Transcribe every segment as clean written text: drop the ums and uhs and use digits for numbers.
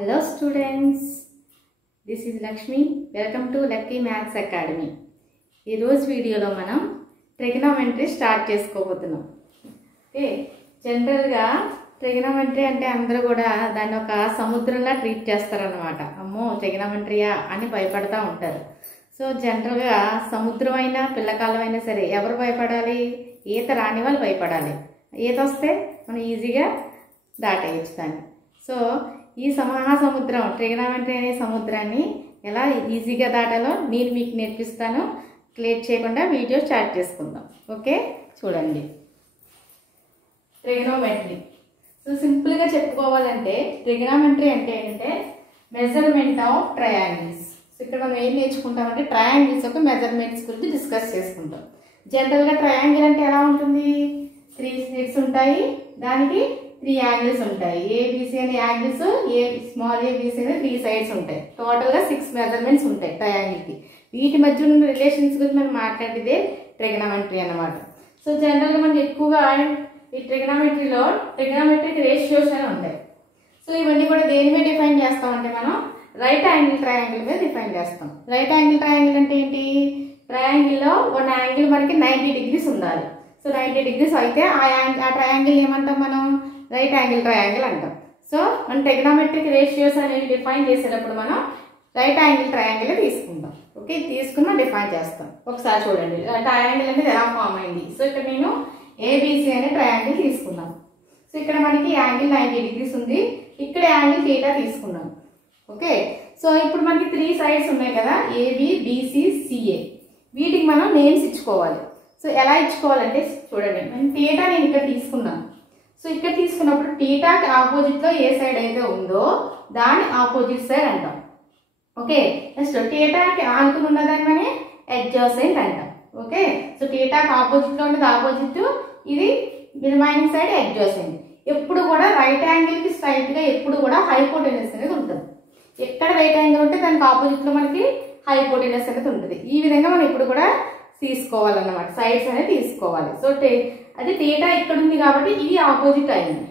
Hello students, this is Lakshmi. Welcome to Lucky Maths Academy. ఈ రోజు వీడియోలో మనం ట్రిగనోమెట్రీ స్టార్ట్ చేసుకోబోతున్నాం. ఓకే, జనరల్గా ట్రిగనోమెట్రీ అంటే అందరూ కూడా దాన్ని ఒక సముద్రంలా ట్రీట్ చేస్తారనమాట. అమ్మో ట్రిగనోమెట్రీయా అని భయపడతా ఉంటారు. సో జనరల్గా సముద్రం అయినా పిల్లకాలం అయినా సరే ఎవరు భయపడాలి? ఈత రాని వాళ్ళు భయపడాలి. ఈత వస్తే మనం ఈజీగా దాటేయచ్చు దాన్ని. సో ఈ మహాసముద్రం ట్రిగనోమెట్రీ అనే సముద్రాన్ని ఎలా ఈజీగా దాటాలో నేను మీకు నేర్పిస్తాను. లేట్ చేయకుండా వీడియో స్టార్ట్ చేసుకుందాం. ఓకే, చూడండి. ట్రిగనోమెట్రీ. సో సింపుల్గా చెప్పుకోవాలంటే ట్రిగనోమెట్రీ అంటే ఏంటంటే మెజర్మెంట్ ఆఫ్ ట్రయాంగిల్స్. సో ఇక్కడ మనం ఏం నేర్చుకుంటామంటే ట్రయాంగిల్స్ యొక్క మెజర్మెంట్స్ గురించి డిస్కస్ చేసుకుంటాం. జనరల్గా ట్రయాంగిల్ అంటే ఎలా ఉంటుంది? 3 సైడ్స్ ఉంటాయి, దానికి 3 యాంగిల్స్ ఉంటాయి. ఏబిసి అనే యాంగిల్స్, స్మాల్ ఏబిసి అనే 3 సైడ్స్ ఉంటాయి. టోటల్గా 6 మెజర్మెంట్స్ ఉంటాయి ట్రయాంగిల్కి. వీటి మధ్య ఉన్న రిలేషన్స్ గురించి మనం మాట్లాడేదే ట్రిగనోమెట్రీ అన్నమాట. సో జనరల్గా మనకి ఎక్కువగా ఈ ట్రిగనోమెట్రీలో ట్రిగనోమెట్రిక్ రేషియోస్ అని ఉంటాయి. సో ఇవన్నీ కూడా దేని మీద డిఫైన్ చేస్తామంటే మనం రైట్ యాంగిల్ ట్రయాంగిల్ మీద డిఫైన్ చేస్తాం. రైట్ యాంగిల్ ట్రయాంగిల్ అంటే ఏంటి? ట్రయాంగిల్లో ఒక యాంగిల్ మనకి 90 డిగ్రీస్ ఉండాలి. సో 90 డిగ్రీస్ అయితే ఆ ట్రయాంగిల్ ఏమంటాం మనం? రైట్ యాంగిల్ ట్రయాంగిల్ అంటాం. సో మన ట్రిగనోమెట్రిక్ రేషియోస్ అనేవి డిఫైన్ చేసేటప్పుడు మనం రైట్ యాంగిల్ ట్రయాంగిల్ తీసుకుంటాం. ఓకే, తీసుకుని మనం డిఫైన్ చేస్తాం. ఒకసారి చూడండి ట్రయాంగిల్ అనేది ఎలా ఫామ్ అయింది. సో ఇక్కడ నేను ఏబిసి అనే ట్రయాంగిల్ తీసుకున్నాను. సో ఇక్కడ మనకి యాంగిల్ 90 డిగ్రీస్ ఉంది, ఇక్కడ యాంగిల్ θ తీసుకున్నాను. ఓకే, సో ఇప్పుడు మనకి 3 సైడ్స్ ఉన్నాయి కదా, ఏబి, బిసి, సిఏ. వీటికి మనం నేమ్స్ ఇచ్చుకోవాలి. సో ఎలా ఇచ్చుకోవాలంటే చూడండి, θ నేను ఇక్కడ తీసుకున్నాను. సో ఇక్కడ తీసుకున్నప్పుడు θకి ఆపోజిట్లో ఏ సైడ్ అయితే ఉందో దాని ఆపోజిట్ సైడ్ అంటాం. ఓకే, నెక్స్ట్ θకి ఆనుకుని ఉన్నదాన్ని మనం అడ్జసెంట్ అంటాం. ఓకే, సో θకి ఆపోజిట్లో ఉన్నది ఆపోజిట్, ఇది రిమైనింగ్ సైడ్ అడ్జసెంట్. ఎప్పుడు కూడా రైట్ యాంగిల్కి స్ట్రైట్గా ఎప్పుడు కూడా హైపోటెనస్ అనేది ఉంటుంది. ఎక్కడ రైట్ యాంగిల్ ఉంటే దానికి ఆపోజిట్లో మనకి హైపోటెనస్ అనేది ఉంటుంది. ఈ విధంగా మనం ఇప్పుడు కూడా తీసుకోవాలన్నమాట, సైడ్స్ అనేది తీసుకోవాలి. సో అది θ ఇక్కడ ఉంది కాబట్టి ఇది ఆపోజిట్ అయింది,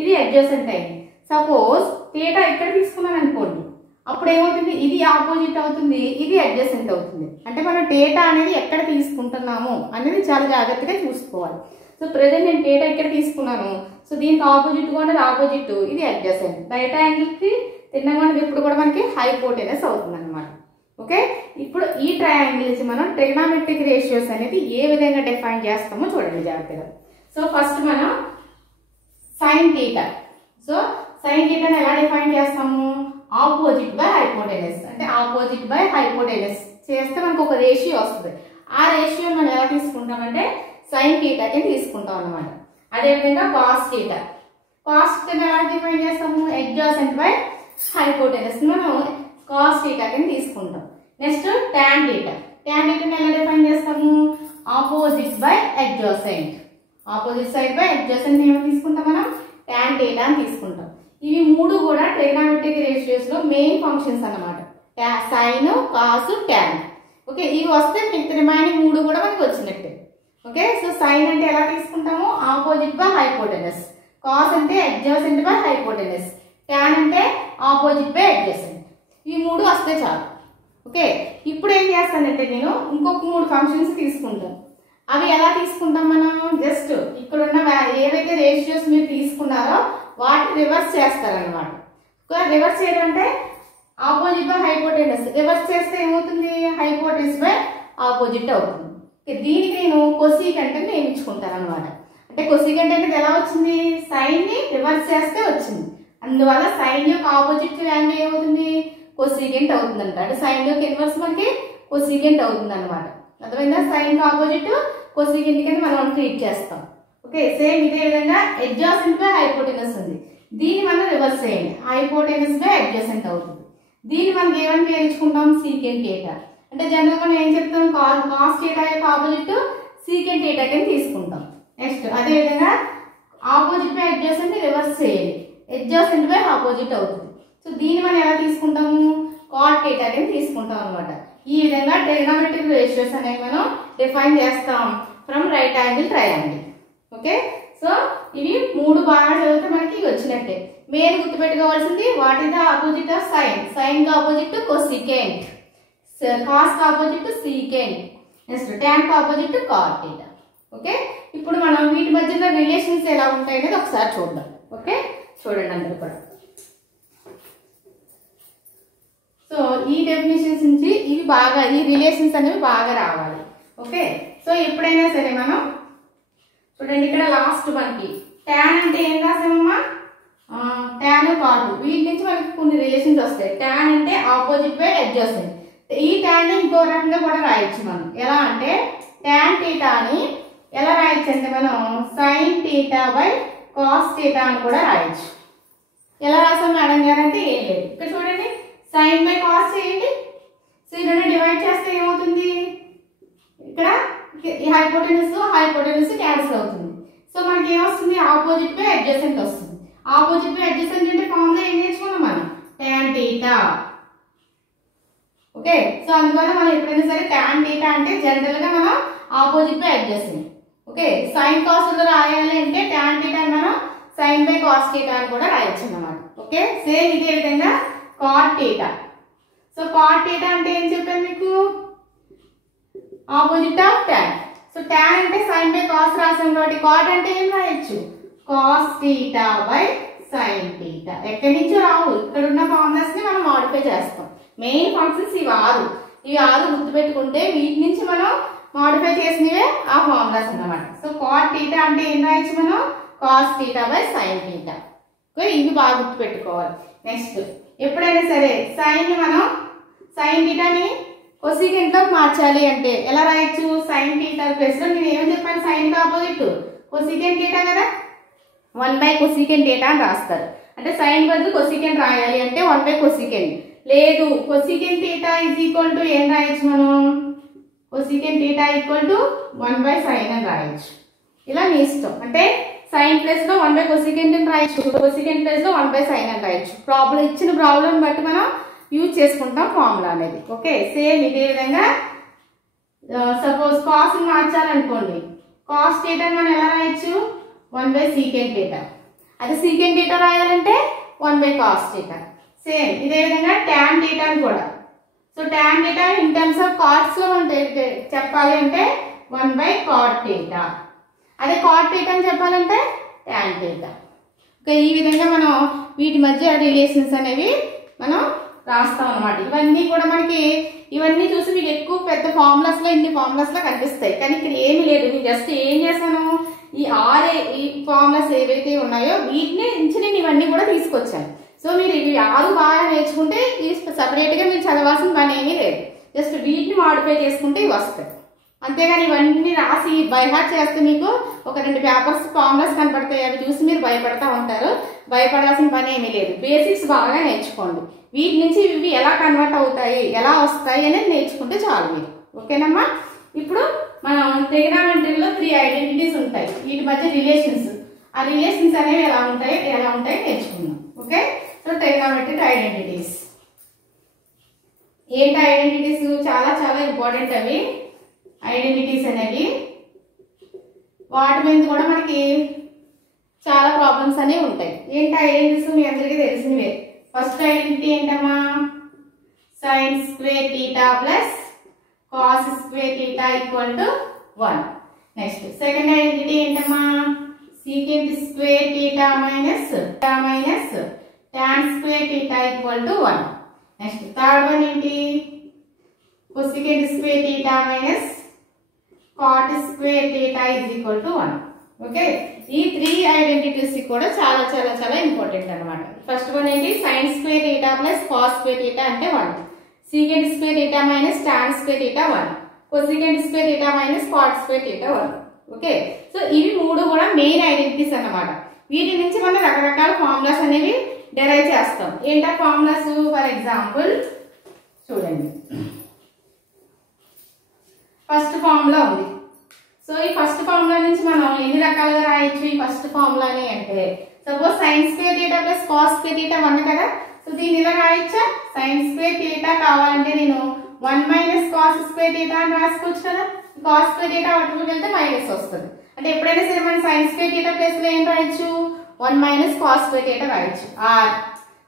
ఇది అడ్జసెంట్ అయింది. సపోజ్ θ ఇక్కడ తీసుకున్నాను అనుకోండి, అప్పుడు ఏమవుతుంది? ఇది ఆపోజిట్ అవుతుంది, ఇది అడ్జసెంట్ అవుతుంది. అంటే మనం θ అనేది ఎక్కడ తీసుకుంటున్నాము అనేది చాలా జాగ్రత్తగా చూసుకోవాలి. సో ప్రెజెంట్ నేను θ ఇక్కడ తీసుకున్నాను. సో దీనికి ఆపోజిట్గా ఉన్నది ఆపోజిట్, ఇది అడ్జసెంట్. రైట్ యాంగిల్కి తిన్నగా ఉన్నది ఇప్పుడు కూడా మనకి హైపోటెనస్ అవుతుంది అనమాట. ఓకే, ఇప్పుడు ఈ ట్రయాంగిల్స్ మనం ట్రిగనోమెట్రిక్ రేషియోస్ అనేది ఏ విధంగా డిఫైన్ చేస్తామో చూడండి జాగ్రత్తగా. సో ఫస్ట్ మనం సైన్ θ. సో సైన్ θని ఎలా డిఫైన్ చేస్తాము? Opposite by hypotenuse. అంటే ఆపోజిట్ బై హైపోటెనస్ చేస్తే మనకు ఒక రేషియో వస్తుంది. ఆ రేషియో మనం ఎలా తీసుకుంటామంటే సైన్ θకి తీసుకుంటాం అనమాట. అదేవిధంగా కాస్ θ. కాస్ θని ఎలా డిఫైన్ చేస్తాము? అడ్జసెంట్ బై హైపోటెనస్ మనం కాస్ θకి తీసుకుంటాం. Next tan θ. tan θని ఎలా డిఫైన్ చేస్తాము? Opposite by adjacent. Opposite side by adjacent ఏమో తీసుకుంటాం మనం? tan θ అని తీసుకుంటాం. ఇవి మూడు కూడా ట్రిగనోమెట్రిక్ రేషియోస్ లో మెయిన్ ఫంక్షన్స్ అన్నమాట. Sine, cos, tan. ఓకే, ఇవి వస్తే రిమైనింగ్ మూడు కూడా మనకి వచ్చినట్టే. ఓకే, సో సైన్ అంటే ఎలా తీసుకుంటాము? Opposite by hypotenuse. కాస్ అంటే అడ్జసెంట్ బై హైపోటెనస్. tan అంటే ఆపోజిట్ బై అడ్జసెంట్. ఈ మూడు వస్తే చాలు. ఓకే, ఇప్పుడు ఏం చేస్తానంటే నేను ఇంకొక 3 ఫంక్షన్స్ తీసుకుంటాను. అవి ఎలా తీసుకుంటాం మనం? జస్ట్ ఇక్కడున్న ఏవైతే రేషియోస్ మీరు తీసుకున్నారో వాటిని రివర్స్ చేస్తారనమాట. రివర్స్ చేయడం అంటే ఆపోజిట్ బై హైపోటెనస్. రివర్స్ చేస్తే ఏమవుతుంది? హైపోటెనస్ బై ఆపోజిట్ అవుతుంది. దీనికి నేను కొసీకెంట్ అని నియమించుకుంటాను అనమాట. అంటే కొసీకెంట్ అనేది ఎలా వచ్చింది? సైన్ ని రివర్స్ చేస్తే వచ్చింది. అందువల్ల సైన్ యొక్క ఆపోజిట్ యాంగిల్ ఏమవుతుంది? కొసీకెంట్ అవుతుంది అంట. అంటే సైన్ యొక్క ఇన్వర్స్ మనకి కొసీకెంట్ అవుతుంది అనమాట. అర్థమైందా? సైన్ ఆపోజిట్ కొసీకెంట్ కింద మనం ట్రీట్ చేస్తాం. ఓకే, సేమ్ ఇదే విధంగా అడ్జసెంట్ బై హైపోటెనస్ ఉంది. దీన్ని మనం రివర్స్ చేయండి, హైపోటెనస్ బై అడ్జసెంట్ అవుతుంది. దీన్ని మనం ఏమని పేర్చుకుంటాం? సీకెంట్ θ. అంటే జనరల్ మనం ఏం చెప్తాం? కాస్ θ యొక్క ఆపోజిట్ సీకెంట్ θ కింద తీసుకుంటాం. నెక్స్ట్ అదే విధంగా ఆపోజిట్ బై అడ్జసెంట్ రివర్స్ చేయాలి, అడ్జసెంట్ బై ఆపోజిట్ అవుతుంది. సో దీన్ని మనం ఎలా తీసుకుంటాము? కాట్ θ కింద తీసుకుంటాం అనమాట. ఈ విధంగా ట్రిగనోమెట్రిక్ రేషియోస్ అనేవి మనం డిఫైన్ చేస్తాం from right angle triangle. Okay, so ఇవి 3 బాగా చదివితే మనకి వచ్చినట్టే. మెయిన్ గుర్తుపెట్టుకోవాల్సింది what is the opposite of sine. Sine కి ఆపోజిట్ కొసికెంట్, కాస్ కి ఆపోజిట్ సీకెంట్, నెక్స్ట్ tan కి ఆపోజిట్ కాట్ థీటా. ఓకే, ఇప్పుడు మనం వీటి మధ్యలో రిలేషన్స్ ఎలా ఉంటాయి అనేది ఒకసారి చూద్దాం. ఓకే, చూడండి అందరూ కూడా. సో ఈ డెఫినేషన్స్ నుంచి ఇవి బాగా, ఈ రిలేషన్స్ అనేవి బాగా రావాలి. ఓకే, సో ఎప్పుడైనా సరే మనం చూడండి ఇక్కడ లాస్ట్ మనకి tan అంటే ఏం రాసామమ్మా, tan కాటు, వీటి నుంచి మనకి కొన్ని రిలేషన్స్ వస్తాయి. tan అంటే ఆపోజిట్ బై అడ్జసెంట్. ఈ tan ని ఇంకో రకంగా కూడా రాయొచ్చు మనం. ఎలా అంటే tan θ అని ఎలా రాయొచ్చు అంటే మనం sin θ బై cos θ అని కూడా రాయొచ్చు. ఎలా రాసాం మేడం గారు అంటే ఏం లేదు, ఇక్కడ చూడండి sin బై cos చేయండి. సో ఈ రెండు డివైడ్ చేస్తే ఏమవుతుంది, ఇక్కడ ఈ హైపోటెన్యూస్ క్యాన్సిల్ అవుతుంది. సో మనకి ఏమొస్తుంది, ఆపోజిట్ బై అడ్జసెంట్ వస్తుంది. ఆపోజిట్ బై అడ్జసెంట్ అంటే ఫార్ములా ఏం నేర్చుకున్నాం మనం, tan θ. ఓకే, సో అందువల్ల మనం ఎప్పుడైనా సరే tan θ అంటే జనరల్ గా మనం opposite by adjacent. Okay, sin cos లో రాయాలి అంటే tan θ మనం sin బై cos θ అని కూడా రాయొచ్చు అన్నమాట. ఓకే, సేమ్ ఇదే విధంగా cot θ. సో cot θ అంటే ఏం చెప్పాను మీకు, opposite of tan. So tan అంటే sin బై cos రాసాం కాబట్టి cot అంటే ఏం రాయొచ్చు, cos θ బై sin θ. ఎక్కడి నుంచో రావు, ఇక్కడ ఉన్న ఫార్ములాస్ ని మనం మాడిఫై చేస్తాం. మెయిన్ ఫంక్షన్స్ ఇవి ఆరు గుర్తుపెట్టుకుంటే వీటి నుంచి మనం మాడిఫై చేసినవే ఆ ఫార్ములాస్ అన్నమాట. సో cot θ అంటే ఏం రాయొచ్చు మనం, cos θ బై sin θ. ఓకే, ఇవి బాగా గుర్తుపెట్టుకోవాలి. నెక్స్ట్ ఎప్పుడైనా సరే సైన్ ని మనం sin θ ని కొసికెంట్ లో మార్చాలి అంటే ఎలా రాయొచ్చు, sin θ ప్లస్ లో నేను ఏమని చెప్పాను, సైన్ కి ఆపోజిట్ కొసికెంట్ θ కదా, 1 బై కొసికెంట్ θ అని రాస్తారు. అంటే సైన్ బదులు కొసికెంట్ రాయాలి అంటే 1 బై కొసికెంట్. లేదు, కొసికెంట్ θ ఈజ్ ఈక్వల్ టు ఏం రాయొచ్చు మనం, cosecant θ equal to 1 by sine అని రాయొచ్చు. ఇలా మీ ఇష్టం. అంటే సైన్ ప్లస్ లో 1 బై కొసికెంట్ అని రాయొచ్చు, కొసికెంట్ ప్లస్ లో 1 బై సైన్ అని రాయొచ్చు. ప్రాబ్లం ఇచ్చిన ప్రాబ్లం బట్టి మనం యూజ్ చేసుకుంటాం ఫార్ములా అనేది. ఓకే, సేమ్ ఇదే విధంగా సపోజ్ కాస్ ని మార్చాలనుకోండి, కాస్ θ మనం ఎలా రాయొచ్చు, 1 బై సీకెంట్ θ. అదే సీకెంట్ θ రాయాలంటే 1 బై కాస్ θ. సేమ్ ఇదే విధంగా tan θ అని కూడా. So tan θ in terms of cots లో మనం చెప్పాలి అంటే 1 బై కాట్ θ. అదే కాట్ θ అని చెప్పాలంటే tan θ. ఓకే, ఈ విధంగా మనం వీటి మధ్య రిలేషన్స్ అనేవి మనం రాస్తాం అన్నమాట. ఇవన్నీ కూడా మనకి ఇవన్నీ చూసి మీకు ఎక్కువ పెద్ద ఫార్ములాస్ లో ఇన్ని ఫార్ములాస్ లో కనిపిస్తాయి, కానీ ఇక్కడ ఏమీ లేదు. నేను జస్ట్ ఏం చేశాను, ఈ ఫార్ములాస్ ఏవైతే ఉన్నాయో వీటిని నుంచి నేను ఇవన్నీ కూడా తీసుకొచ్చాను. సో మీరు ఇవి 6 బాగా నేర్చుకుంటే సపరేట్ గా మీరు చదవాల్సిన పని ఏమీ లేదు. జస్ట్ వీటిని మాడిఫై చేసుకుంటే ఇవి వస్తాయి. అంతేగాని ఇవన్నీ రాసి బైహార్ట్ చేస్తే మీకు ఒక 2 పేపర్స్ ఫార్ములాస్ కనపడతాయి, అవి చూసి మీరు భయపడతా ఉంటారు. భయపడాల్సిన పని ఏమీ లేదు. బేసిక్స్ బాగా నేర్చుకోండి. వీటి నుంచి ఇవి ఎలా కన్వర్ట్ అవుతాయి, ఎలా వస్తాయి అనేది నేర్చుకుంటే చాలు మీరు. ఓకేనమ్మా, ఇప్పుడు మనం ట్రిగనామెట్రీలో 3 ఐడెంటిటీస్ ఉంటాయి, వీటి మధ్య రిలేషన్స్. ఆ రిలేషన్స్ అనేవి ఎలా ఉంటాయి నేర్చుకుందాం. ఓకే, సో ట్రిగనామెట్రిక్ ఐడెంటిటీస్ ఏంటి, ఐడెంటిటీస్ చాలా చాలా ఇంపార్టెంట్. అవి ఐడెంటిటీస్ అనేవి వాటి మీద కూడా మనకి చాలా ప్రాబ్లమ్స్ అనేవి ఉంటాయి. ఏంటి ఐడెంటిటీస్ మీ అందరికీ తెలిసినవే. ఫస్ట్ ఐడెంటిటీ ఏంటమ్మా, sin square θ plus cos square θ equal to 1. Next second identity ఏంటమ్మా, secant square θ minus tan square θ equal to 1. Next third one ఏంటి, cosecant square θ minus cot square θ is equal to 1. Okay, ఈ 3 identities కూడా చాలా చాలా చాలా important అన్నమాట. First one ఏంటి, sin square θ plus cos square θ అంటే 1, secant square θ minus tan square θ 1, cosecant square θ minus cot square θ 1. Okay, so ఇవి 3 కూడా మెయిన్ ఐడెంటిటీస్ అన్నమాట. వీటి నుంచి మనం రకరకాల ఫార్ములాస్ అనేవి డెరైవ్ చేస్తాం. ఏంటా ఫార్ములాస్, ఫర్ ఎగ్జాంపుల్ చూడండి, ఫస్ట్ ఫార్ములా ఉంది. సో ఈ ఫస్ట్ ఫార్ములా నుంచి మనం ఎన్ని రకాలుగా రాయొచ్చు ఈ ఫస్ట్ ఫార్ములాని అంటే, suppose sin square θ plus cos square θ 1 కదా. సో దీన్ని ఇలా రాయొచ్చా, sin స్క్వేర్ θ కావాలంటే నేను 1 మైనస్ cos స్క్వేర్ θ అని రాసుకోవచ్చు కదా. cos స్క్వేర్ θ అటువైపు వెళ్తే మైనస్ వస్తుంది. అంటే ఎప్పుడైనా సరే మనం sin స్క్వేర్ θ ప్లస్ లో ఏం రాయొచ్చు, 1 మైనస్ కాస్ స్క్వేర్ థీటా రాయొచ్చు. ఆర్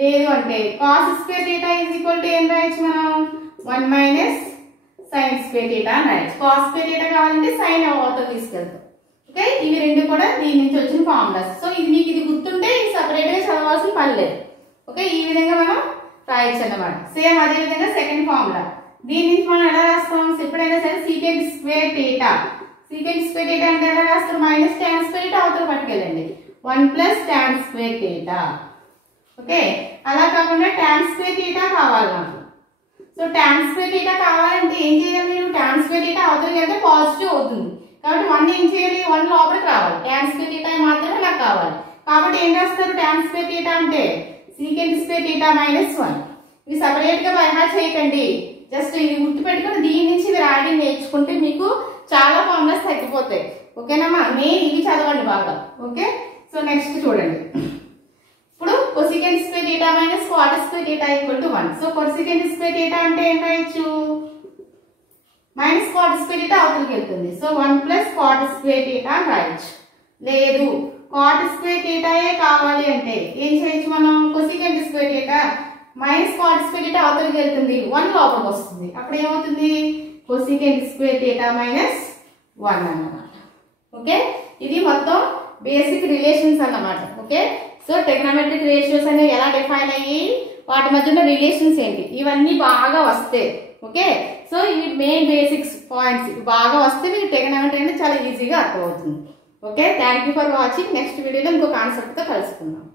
లేదు అంటే cos square theta is equal to ఏం రాయొచ్చు మనం 1 మైనస్ సైన్ స్క్వేర్ థీటా అని రాయొచ్చు. కాస్ స్క్వేర్ థీటా కావాలంటే సైన్ అవతల తీసుకెళ్తాం. ఓకే, ఇవి రెండు కూడా దీని నుంచి వచ్చిన ఫార్ములాస్. సో ఇది మీకు ఇది గుర్తుంటే ఇది సపరేట్ గా చదవాల్సిన పని లేదు. ఓకే, ఈ విధంగా మనం రాయొచ్చు అన్నమాట. సేమ్ అదే విధంగా సెకండ్ ఫార్ములా దీని నుంచి మనం ఎలా రాస్తాం, ఎప్పుడైనా సరే సీకెంట్ స్క్వేర్ థీటా అంటే ఎలా రాస్తారు, మైనస్ టాన్ స్క్వేర్ థీటా అవతల పట్టుకెళ్ళండి 1 plus tan square theta. Okay, అలా కాకుండా టాన్ స్క్వేర్ థీటా కావాలి నాకు. సో టాన్ స్క్వేర్ థీటా కావాలంటే ఏం చేయాలి, మీరు టాన్ స్క్వేర్ థీటా అవతలకి వెళ్తే పాజిటివ్ అవుతుంది కాబట్టి 1 ఏం చేయాలి, 1 లోపలికి రావాలి. టాన్ స్క్వేర్ థీటా మాత్రమే నాకు కావాలి కాబట్టి ఏం రాస్తారు, టాన్ స్క్వేర్ థీటా అంటే సీకెంట్ స్క్వేర్ థీటా మైనస్ 1. ఇవి సపరేట్ గా బై హార్ట్ చేయకండి, జస్ట్ ఇది గుర్తుపెట్టుకుని దీని నుంచి ఇది రాయడం నేర్చుకుంటే మీకు చాలా ఫార్ములాస్ తగ్గిపోతాయి. ఓకేనమ్మా, మెయిన్ ఇవి చదవండి బాగా. ఓకే, సో నెక్స్ట్ చూడండి. ఇప్పుడు cosecant square theta minus cot square theta equal to 1. So cosecant square theta అంటే ఏం రాయొచ్చు, మైనస్ కాట్ స్క్వేర్ థీటా అవతలకి వెళ్తుంది. So 1 plus cot square theta అని రాయొచ్చు. లేదు కాట్ స్క్వేర్ థీటాయే కావాలి అంటే ఏం చేయొచ్చు మనం, cosecant square theta minus cot square theta అవతలకి వెళ్తుంది 1 లోపలికి వస్తుంది. అప్పుడు ఏమవుతుంది, కొసీకెంట్ స్క్వేర్ థీటా మైనస్ 1 అన్నమాట. ఓకే, ఇది మొత్తం బేసిక్ రిలేషన్స్ అన్నమాట. ఓకే, సో ట్రిగ్నోమెట్రిక్ రేషియోస్ అనేవి ఎలా డిఫైన్ అయ్యి వాటి మధ్య ఉన్న రిలేషన్స్ ఏంటి ఇవన్నీ బాగా వస్తాయి. ఓకే, సో ఇవి మెయిన్ బేసిక్స్ పాయింట్స్ బాగా వస్తే మీకు ట్రిగ్నోమెట్రీ అనేది చాలా ఈజీగా అర్థమవుతుంది. Okay, thank you for watching. Next వీడియోలో ఇంకో కాన్సెప్ట్తో కలుసుకుందాం.